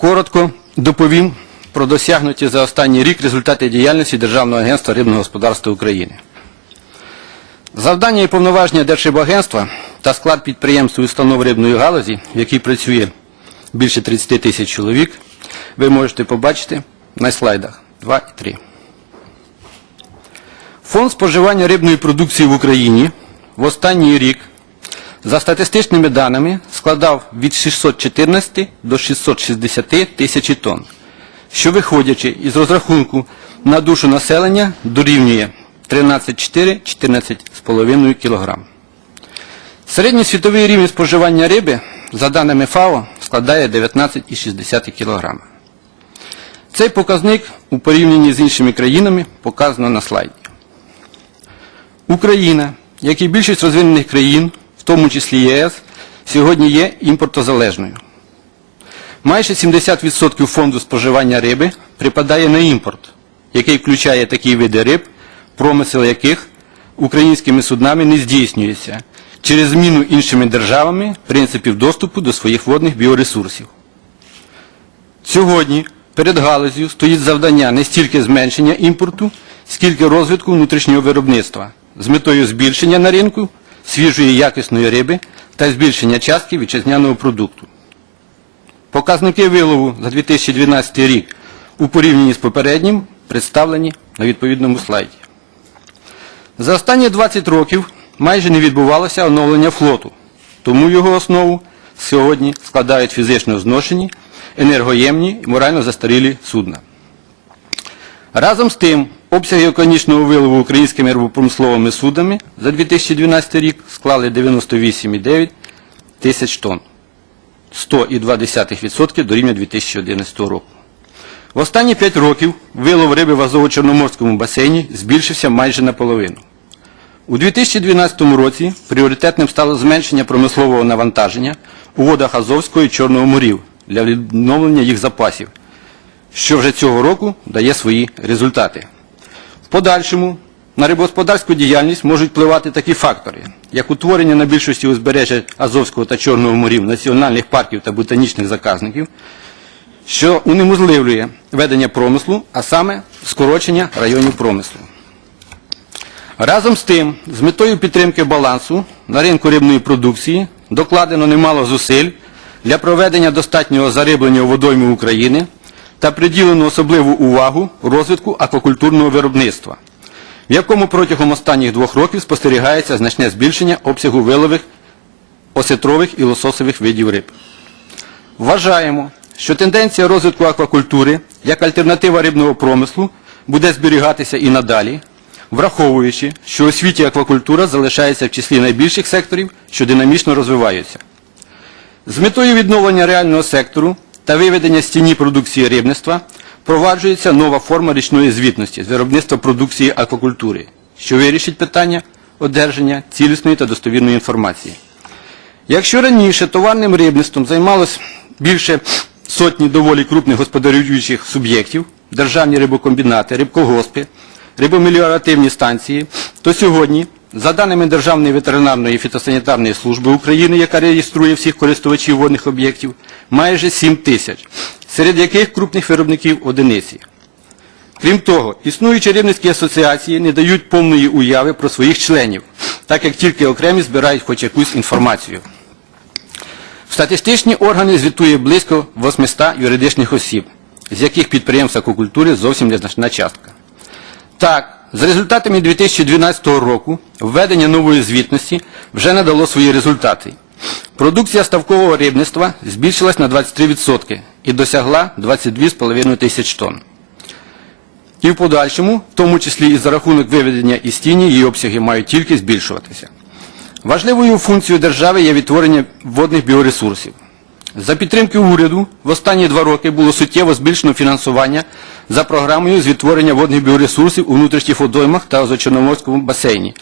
Коротко доповім про досягнуті за останній рік результати діяльності Державного агентства рибного господарства України. Завдання і повноваження Держрибагентства та склад підприємств і установ рибної галузі, в якій працює більше 30 тисяч чоловік, ви можете побачити на слайдах 2 і 3. Фонд споживання рибної продукції в Україні в останній рік за статистичними даними складав від 614 до 660 тисяч тонн, що виходячи із розрахунку на душу населення дорівнює 13,4-14,5 кг. Середній світовий рівень споживання риби, за даними ФАО, складає 19,6 кг. Цей показник у порівнянні з іншими країнами показано на слайді. Україна, як і більшість розвинених країн, в тому числі ЄС, сьогодні є імпортозалежною. Майже 70% фонду споживання риби припадає на імпорт, який включає такі види риб, промисел яких українськими суднами не здійснюється через зміну іншими державами принципів доступу до своїх водних біоресурсів. Сьогодні перед галузю стоїть завдання не стільки зменшення імпорту, скільки розвитку внутрішнього виробництва з метою збільшення на ринку свіжої якісної риби та збільшення частки вітчизняного продукту. Показники вилову за 2012 рік у порівнянні з попереднім представлені на відповідному слайді. За останні 20 років майже не відбувалося оновлення флоту, тому його основу сьогодні складають фізично зношені, енергоємні і морально застарілі судна. Разом з тим, обсяги оконічного вилову українськими рибопромисловими судами за 2012 рік склали 98,9 тисяч тонн, 100,2% до рівня 2011 року. В останні 5 років вилов риби в Азово-Чорноморському басейні збільшився майже наполовину. У 2012 році пріоритетним стало зменшення промислового навантаження у водах Азовського і Чорного морів для відновлення їх запасів, що вже цього року дає свої результати. Подальшому на рибогосподарську діяльність можуть впливати такі фактори, як утворення на більшості узбережжя Азовського та Чорного морів національних парків та ботанічних заказників, що унеможливлює ведення промислу, а саме скорочення районів промислу. Разом з тим, з метою підтримки балансу на ринку рибної продукції докладено немало зусиль для проведення достатнього зариблення водойми України та приділено особливу увагу розвитку аквакультурного виробництва, в якому протягом останніх двох років спостерігається значне збільшення обсягу вилових, осетрових і лососових видів риб. Вважаємо, що тенденція розвитку аквакультури як альтернатива рибного промислу буде зберігатися і надалі, враховуючи, що у світі аквакультура залишається в числі найбільших секторів, що динамічно розвиваються. З метою відновлення реального сектору та виведення з тіні продукції рибництва впроваджується нова форма річної звітності з виробництва продукції аквакультури, що вирішить питання одержання цілісної та достовірної інформації. Якщо раніше товарним рибництвом займалось більше сотні доволі крупних господарюючих суб'єктів, державні рибокомбінати, рибколгоспи, рибомеліоративні станції, то сьогодні, за даними Державної ветеринарної і фітосанітарної служби України, яка реєструє всіх користувачів водних об'єктів, майже 7 тисяч, серед яких крупних виробників одиниці. Крім того, існуючі рибницькі асоціації не дають повної уяви про своїх членів, так як тільки окремі збирають хоч якусь інформацію. В Статистичні органи звітує близько 800 юридичних осіб, з яких підприємств аквакультури зовсім незначна частка. Так, за результатами 2012 року введення нової звітності вже надало свої результати. Продукція ставкового рибництва збільшилась на 23% і досягла 22,5 тисяч тонн. І в подальшому, в тому числі і за рахунок виведення із тіні, її обсяги мають тільки збільшуватися. Важливою функцією держави є відтворення водних біоресурсів. За підтримки уряду в останні два роки було суттєво збільшено фінансування за програмою з відтворення водних біоресурсів у внутрішніх водоймах та озочорноморському басейні